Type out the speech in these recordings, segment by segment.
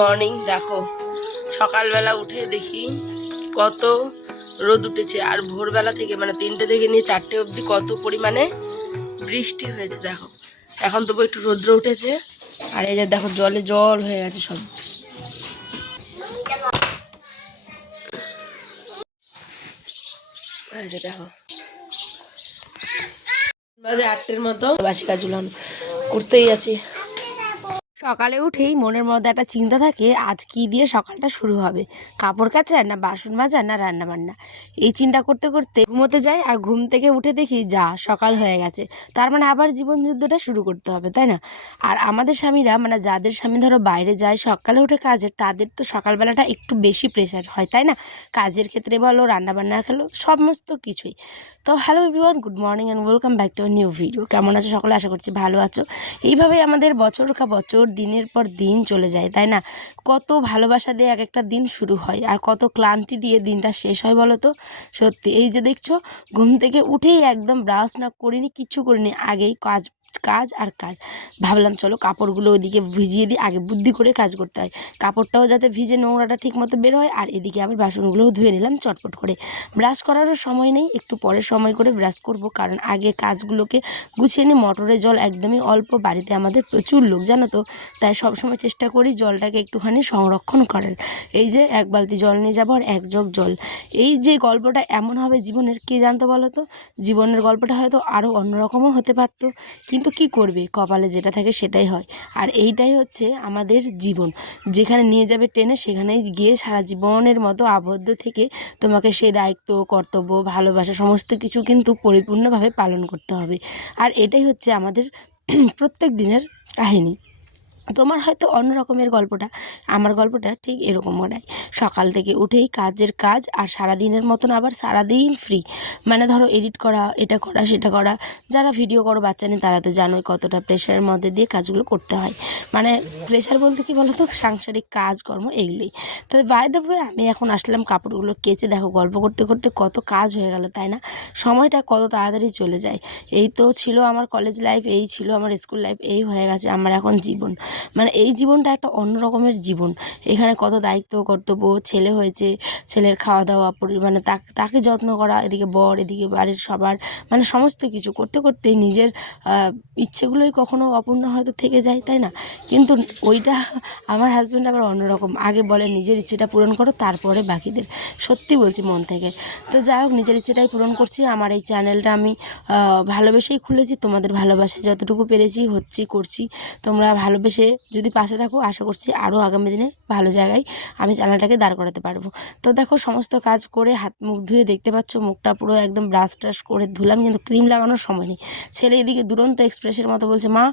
Morning. দেখো সকালবেলা উঠে দেখি কত রোদ উঠেছে, আর ভোরবেলা থেকে মানে 3টে থেকে নিয়ে 4টে অবধি কত পরিমাণে বৃষ্টি হয়েছে। দেখো এখন তবু একটু রৌদ্র উঠেছে, আর এই যে দেখো জলে জল হয়ে গেছে সব। দেখো বাজে 8টের মতো, বাসি কাজগুলো করতেই আছি। সকালে উঠেই মনের মধ্যে একটা চিন্তা থাকে, আজ কী দিয়ে সকালটা শুরু হবে, কাপড় কাচা না বাসন মাজা না রান্না বান্না। এই চিন্তা করতে করতে ঘুমোতে যাই, আর ঘুম থেকে উঠে দেখি যা সকাল হয়ে গেছে, তার মানে আবার জীবন যুদ্ধটা শুরু করতে হবে, তাই না? আর আমাদের স্বামীরা মানে যাদের স্বামী ধরো বাইরে যায় সকালে উঠে কাজে, তাদের তো সকালবেলাটা একটু বেশি প্রেশার হয়, তাই না? কাজের ক্ষেত্রে বলো, রান্না বান্নার খেলো, সমস্ত কিছুই। তো hello everyone, good morning and welcome back to new video. কেমন আছো সকলে? আশা করছি ভালো আছো। এইভাবেই আমাদের বছর কা বছর দিনের পর দিন চলে যায়, তাই না? কত ভালোবাসা দিয়ে এক একটা দিন শুরু হয়, আর কত ক্লান্তি দিয়ে দিনটা শেষ হয় বলো তো। সত্যি এই যে দেখছো, ঘুম থেকে উঠেই একদম ব্রাশ না করিনি, কিচ্ছু করিনি, আগেই কাজ কাজ আর কাজ। ভাবলাম চলো কাপড়গুলো ওইদিকে ভিজিয়ে দিই, আগে বুদ্ধি করে কাজ করতে হয়, কাপড়টাও যাতে ভিজে নোংরাটা ঠিক মতো বের হয়, আর এদিকে আবার বাসনগুলোও ধুয়ে নিলাম চটপট করে। ব্রাশ করারও সময় নেই, একটু পরে সময় করে ব্রাশ করব, কারণ আগে কাজগুলোকে গুছিয়ে নিই। মটরের জল একদমই অল্প, বাড়িতে আমাদের প্রচুর লোক জানো তো, তাই সবসময় চেষ্টা করি জলটাকে একটুখানি সংরক্ষণ করার। এই যে 1 বালতি জল নিয়ে যাবো আর 1 জগ জল। এই যে গল্পটা এমন হবে জীবনের, কে জানতো বলো তো? জীবনের গল্পটা হয়তো আরও অন্যরকমও হতে পারতো, কিন্তু কি করবে, কপালে যেটা থাকে সেটাই হয়। আর এইটাই হচ্ছে আমাদের জীবন, যেখানে নিয়ে যাবে টেনে সেখানেই গিয়ে সারা জীবনের মতো আবদ্ধ থেকে তোমাকে সেই দায়িত্ব, কর্তব্য, ভালোবাসা সমস্ত কিছু কিন্তু পরিপূর্ণভাবে পালন করতে হবে। আর এটাই হচ্ছে আমাদের প্রত্যেক দিনের কাহিনী। তোমার হয়তো অন্য রকমের গল্পটা, আমার গল্পটা ঠিক এরকম ওটাই। সকাল থেকে উঠেই কাজের কাজ, আর সারাদিনের মতন আবার সারাদিন ফ্রি। মানে ধরো এডিট করা, এটা করা সেটা করা। যারা ভিডিও করো বাচ্চা নিয়ে, তারা তো জানোই কতটা প্রেশারের মধ্যে দিয়ে কাজগুলো করতে হয়। মানে প্রেশার বলতে কি বলো তো, সাংসারিক কাজকর্ম এগুলোই। তো বাই দ্য ওয়ে, আমি এখন আসলাম কাপড়গুলো কেচে। দেখো গল্প করতে করতে কত কাজ হয়ে গেল, তাই না? সময়টা কত তাড়াতাড়ি চলে যায়। এই তো ছিল আমার কলেজ লাইফ, এই ছিল আমার স্কুল লাইফ, এই হয়ে গেছে আমার এখন জীবন। মানে এই জীবনটা একটা অন্য রকমের জীবন। এখানে কত দায়িত্ব, কর্তব্য। ছেলে হয়েছে, ছেলের খাওয়া দাওয়া, মানে তাকে যত্ন করা, এদিকে বর, এদিকে বাড়ির সবার, মানে সমস্ত কিছু করতে করতেই নিজের ইচ্ছেগুলোই কখনো অপূর্ণ হয়তো থেকে যায়, তাই না? কিন্তু ওইটা আমার হাজব্যান্ড আবার অন্যরকম, আগে বলে নিজের ইচ্ছেটা পূরণ করো, তারপরে বাকিদের। সত্যি বলছি মন থেকে। তো যাই হোক, নিজের ইচ্ছেটাই পূরণ করছি। আমার এই চ্যানেলটা আমি ভালোবেসেই খুলেছি, তোমাদের ভালোবাসায় যতটুকু পেরেছি করছি। তোমরা ভালোবেসে যদি পাশে থাকো, আশা করছি আরও আগামী দিনে ভালো জায়গায় আমি চ্যানেলটাকে দাঁড় করাতে পারবো। তো দেখো সমস্ত কাজ করে হাত মুখ ধুয়ে, দেখতে পাচ্ছ মুখটা পুরো একদম ব্রাশ ট্রাশ করে ধুলাম, কিন্তু ক্রিম লাগানোর সময় নেই। ছেলে এদিকে দুরন্ত এক্সপ্রেসের মতো বলছে, মা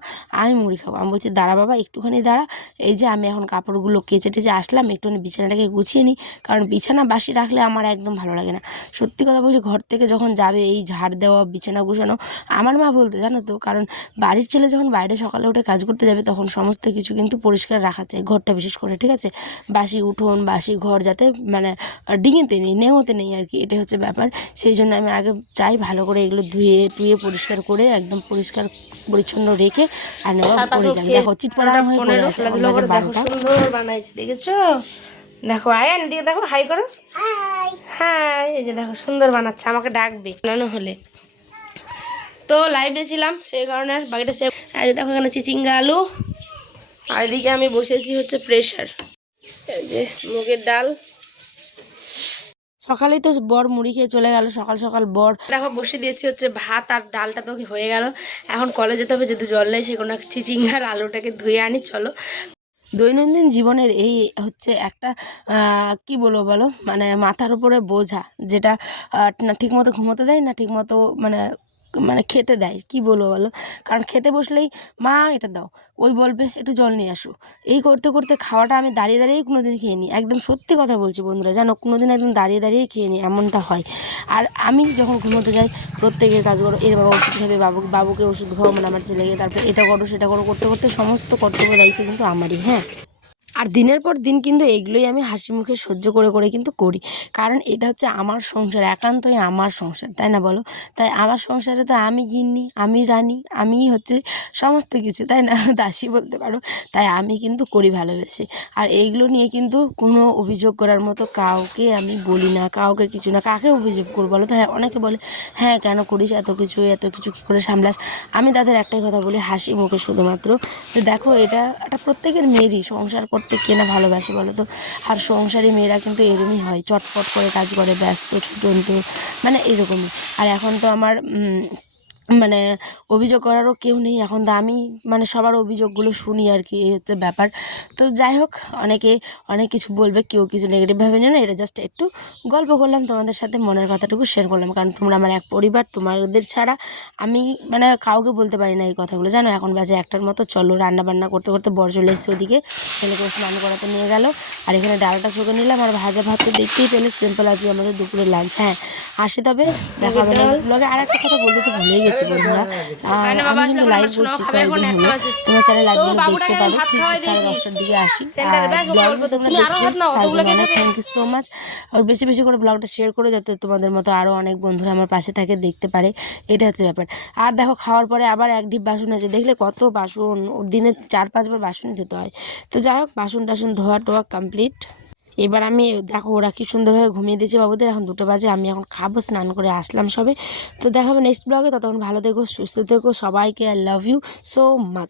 আমি মুড়ি খাবো। আমি বলছি দাঁড়া বাবা, একটুখানি দাঁড়া। এই যে আমি এখন কাপড়গুলো কেচে টেচে আসলাম, একটুখানি বিছানাটাকে গুছিয়ে নিই, কারণ বিছানা বাসি রাখলে আমার একদম ভালো লাগে না। সত্যি কথা বলছি, ঘর থেকে যখন যাবে এই ঝাড় দেওয়া, বিছানা গুছানো, আমার মা বলতে জানো তো, কারণ বাড়ির ছেলে যখন বাইরে সকালে উঠে কাজ করতে যাবে, তখন সমস্ত কিছু কিন্তু পরিষ্কার রাখা চাই, ঘরটা বিশেষ করে, ঠিক আছে? বাসি উঠোন, বাসি ঘর যাতে মানে ডিঙেতে নেই, নেওতে নেই আর কি, এটাই হচ্ছে ব্যাপার। সেই জন্য আমি আগে চাই ভালো করে এগুলো ধুয়ে টুয়ে পরিষ্কার করে, একদম পরিষ্কার পরিচ্ছন্ন রেখে আর নেওয়া করে যাই। দেখো চিটপড়া হয়ে পড়ে আছে, দেখো সুন্দর বানাইছে, দেখেছো? দেখো আয়ান দিকে দেখো, হাই করো। হাই। এই যে দেখো সুন্দর বানাচ্ছে, আমাকে ডাকবে বানানো হলে। তো লাইভে ছিলাম সেই কারণে আর বাকিটা সে। আর দেখো এখানে চিচিঙ্গা আলু, আর এদিকে আমি বসেছি হচ্ছে প্রেশার, এই যে মুগের ডাল। সকালেই তো বর মুড়ি খেয়ে চলে গেল, সকাল সকাল বর। দেখো বসে দিয়েছি হচ্ছে ভাত, আর ডালটা তো হয়ে গেল। এখন কলেজে যেতে হবে, যেহেতু জল নেই, সে কোনো চিচিঙ্গার আলুটাকে ধুয়ে আনি চলো। দৈনন্দিন জীবনের এই হচ্ছে একটা কি বলবো বলো, মানে মাথার উপরে বোঝা, যেটা না ঠিকমতো ঘুমোতে দেয়, না ঠিকমতো মানে মানে খেতে দেয়, কি বলবো বলো। কারণ খেতে বসলেই মা এটা দাও, ওই বলবে একটু জল নিয়ে আসো। এই করতে করতে খাওয়াটা আমি দাঁড়িয়ে দাঁড়িয়েই কোনো দিন খেয়ে নিই, একদম সত্যি কথা বলছি বন্ধুরা, জানো, কোনো দিন একদম দাঁড়িয়ে দাঁড়িয়েই খেয়ে নিই, এমনটা হয়। আর আমি যখন ঘুমোতে যাই, প্রত্যেকের কাজ করো, এর বাবা ওষুধ খাবে, বাবুকে ওষুধ খাও, মানে আমার ছেলেকে, তারপর এটা করো সেটা করো, করতে করতে সমস্ত কর্তব্য দায়িত্ব কিন্তু আমারই। হ্যাঁ, আর দিনের পর দিন কিন্তু এগুলোই আমি হাসি মুখে সহ্য করে করে কিন্তু করি, কারণ এটা হচ্ছে আমার সংসার, একান্তই আমার সংসার, তাই না বলো? তাই আমার সংসারে তো আমি গিন্নি, আমি রানী, আমিই হচ্ছে সমস্ত কিছু, তাই না? দাসী বলতে পারো। তাই আমি কিন্তু করি ভালোবেসে। আর এইগুলো নিয়ে কিন্তু কোনো অভিযোগ করার মতো কাউকে আমি বলি না, কাউকে কিছু না। কাকে অভিযোগ করবো বলো তো? হ্যাঁ, অনেকে বলে হ্যাঁ কেন করিস এত কিছু, এত কিছু কী করে সামলাস? আমি তাদের একটাই কথা বলি হাসি মুখে শুধুমাত্র, যে দেখো এটা একটা প্রত্যেকের মেয়েরই সংসার করতে কে না ভালোবাসে বলো তো? আর সংসারী মেয়েরা কিন্তু এরকমই হয়, চটপট করে কাজ করে, ব্যস্ত ছুটন্ত, মানে এরকমই। আর এখন তো আমার মানে অভিযোগ করারও কেউ নেই, এখন তো আমি মানে সবার অভিযোগগুলো শুনি আর কি, এই হচ্ছে ব্যাপার। তো যাই হোক, অনেকে অনেক কিছু বলবে, কেউ কিছু নেগেটিভভাবে নিও না, এটা জাস্ট একটু গল্প করলাম তোমাদের সাথে, মনের কথাটুকু শেয়ার করলাম, কারণ তোমরা আমার এক পরিবার, তোমাদের ছাড়া আমি মানে কাউকে বলতে পারি না এই কথাগুলো, জানো? এখন বাজে 1টার মতো, চলো রান্না বান্না করতে করতে বর চলে এসছে ওদিকে, ছেলেকে স্নান করাতে নিয়ে গেল। আর এখানে ডালটা চোখে নিলাম, আর ভাজা ভাত তো দেখতেই পেলে, সিম্পল আজকে আমাদের দুপুরের লাঞ্চ। হ্যাঁ, আসে তবে দেখা হবে নেক্সট ব্লগে। আর একটা কথা বলতে তো ভুলেই গেছি বন্ধুরা, আমি কিন্তু লাইভ করছি কয়েকদিন হলো, তোমার চ্যানেল লাইভগুলো দেখতে পারো, ঠিক 10:30টার দিকে আসি। আর ব্লগগুলো তোমরা দেখছো, তার জন্য অনেক থ্যাংক ইউ সো মাচ। আর বেশি বেশি করে ব্লগটা শেয়ার করে, যাতে তোমাদের মতো আরও অনেক বন্ধুরা আমার পাশে থাকে, দেখতে পারে, এটা হচ্ছে ব্যাপার। আর দেখো, খাওয়ার পরে আবার 1 ঢিপ বাসন আছে, দেখলে কত বাসন, দিনে 4-5 বার বাসনই ধুতে হয়। তো যাই হোক, বাসন টাসন ধোয়া টোয়া কমপ্লিট। এবার আমি দেখো ওরা কি সুন্দরভাবে ঘুমিয়ে দিয়েছে বাবুদের, এখন 2টা বাজে, আমি এখন খাবো, স্নান করে আসলাম সবে। তো দেখা হবে নেক্সট ব্লগে, ততক্ষণ ভালো থেকো, সুস্থ থেকো সবাইকে, I love you so much.